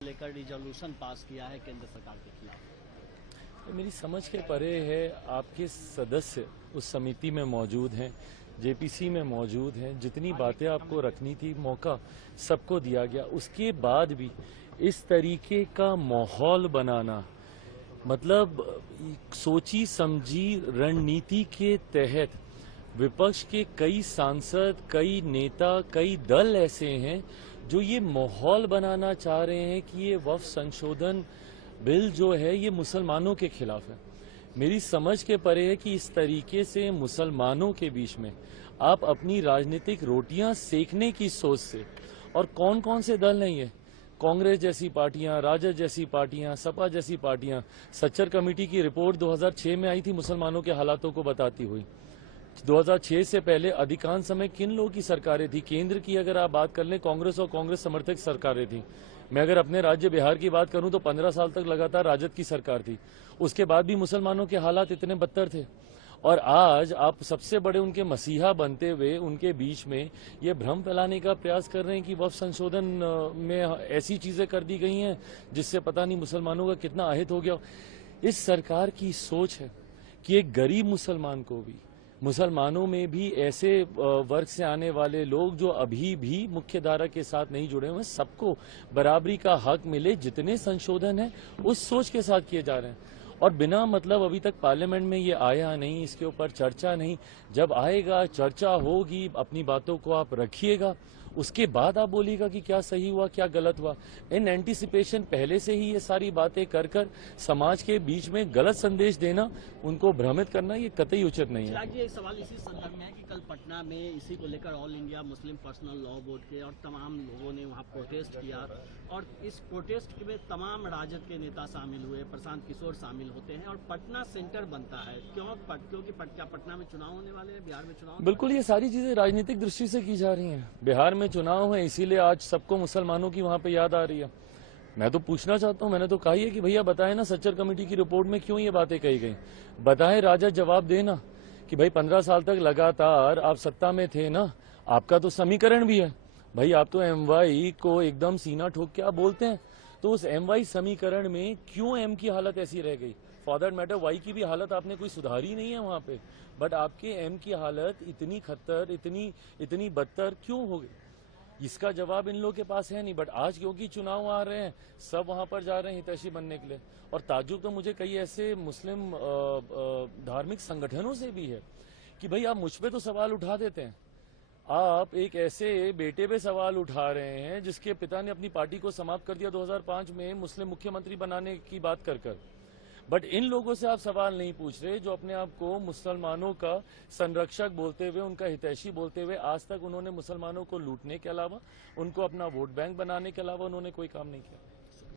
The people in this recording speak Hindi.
लेकर रिजोल्यूशन पास किया है केंद्र सरकार के खिलाफ। मेरी समझ के परे है। आपके सदस्य उस समिति में मौजूद हैं, जेपीसी में मौजूद हैं। जितनी बातें आपको रखनी थी मौका सबको दिया गया। उसके बाद भी इस तरीके का माहौल बनाना, मतलब सोची समझी रणनीति के तहत विपक्ष के कई सांसद, कई नेता, कई दल ऐसे हैं जो ये माहौल बनाना चाह रहे हैं कि ये वक्फ संशोधन बिल जो है ये मुसलमानों के खिलाफ है। मेरी समझ के परे है कि इस तरीके से मुसलमानों के बीच में आप अपनी राजनीतिक रोटियां सेकने की सोच से, और कौन कौन से दल नहीं है, कांग्रेस जैसी पार्टियां, राजद जैसी पार्टियां, सपा जैसी पार्टियां। सच्चर कमेटी की रिपोर्ट 2006 में आई थी मुसलमानों के हालातों को बताती हुई। 2006 से पहले अधिकांश समय किन लोगों की सरकारें थी? केंद्र की अगर आप बात कर लें, कांग्रेस और कांग्रेस समर्थक सरकारें थी। मैं अगर अपने राज्य बिहार की बात करूं तो 15 साल तक लगातार राजद की सरकार थी। उसके बाद भी मुसलमानों के हालात इतने बदतर थे। और आज आप सबसे बड़े उनके मसीहा बनते हुए उनके बीच में ये भ्रम फैलाने का प्रयास कर रहे हैं कि वक्फ संशोधन में ऐसी चीजें कर दी गई हैं जिससे पता नहीं मुसलमानों का कितना अहित हो गया। इस सरकार की सोच है कि एक गरीब मुसलमान को भी, मुसलमानों में भी ऐसे वर्ग से आने वाले लोग जो अभी भी मुख्य धारा के साथ नहीं जुड़े हुए, सबको बराबरी का हक मिले। जितने संशोधन हैं उस सोच के साथ किए जा रहे हैं। और बिना मतलब अभी तक पार्लियामेंट में ये आया नहीं, इसके ऊपर चर्चा नहीं। जब आएगा, चर्चा होगी, अपनी बातों को आप रखिएगा, उसके बाद आप बोलिएगा कि क्या सही हुआ क्या गलत हुआ। इन एंटीसिपेशन पहले से ही ये सारी बातें कर कर समाज के बीच में गलत संदेश देना, उनको भ्रमित करना, ये कतई उचित नहीं है। ये सवाल इसी संदर्भ में है कि कल पटना में इसी को लेकर all India Muslim personal law board के और तमाम लोगों ने वहां प्रोटेस्ट किया, और इस प्रोटेस्ट में तमाम राजद के नेता शामिल हुए, प्रशांत किशोर शामिल होते हैं, और पटना सेंटर बनता है। क्योंकि पटना में चुनाव होने वाले हैं, बिहार में चुनाव। बिल्कुल, ये सारी चीजें राजनीतिक दृष्टि से की जा रही हैं। बिहार में चुनाव है, इसीलिए आज सबको मुसलमानों की वहां पे याद आ रही है। मैं तो पूछना चाहता हूं, मैंने तो कहा है कि भैया बताएं ना, सच्चर कमेटी की रिपोर्ट में क्यों ये बातें कही गई? बताएं, राजद जवाब देना कि भाई 15 साल तक लगातार आप सत्ता में थे ना, आपका तो समीकरण भी है। भाई आप तो एमवाई को एकदम सीना ठोक के आप बोलते हैं, तो उस एमवाई समीकरण में क्यों एम की हालत ऐसी रह गई? फॉर दैट मैटर वाई की भी हालत आपने कोई सुधारी नहीं है वहां पे, बट आपके एम की हालत इतनी खतर, इतनी बदतर क्यों हो गई? इसका जवाब इन लोगों के पास है नहीं। बट आज क्योंकि चुनाव आ रहे हैं, सब वहां पर जा रहे हैं हितैषी बनने के लिए। और ताज्जुब तो मुझे कई ऐसे मुस्लिम धार्मिक संगठनों से भी है कि भाई आप मुझ पे तो सवाल उठा देते हैं, आप एक ऐसे बेटे पे सवाल उठा रहे हैं जिसके पिता ने अपनी पार्टी को समाप्त कर दिया 2005 में मुस्लिम मुख्यमंत्री बनाने की बात कर। बट इन लोगों से आप सवाल नहीं पूछ रहे जो अपने आप को मुसलमानों का संरक्षक बोलते हुए, उनका हितैषी बोलते हुए, आज तक उन्होंने मुसलमानों को लूटने के अलावा, उनको अपना वोट बैंक बनाने के अलावा उन्होंने कोई काम नहीं किया।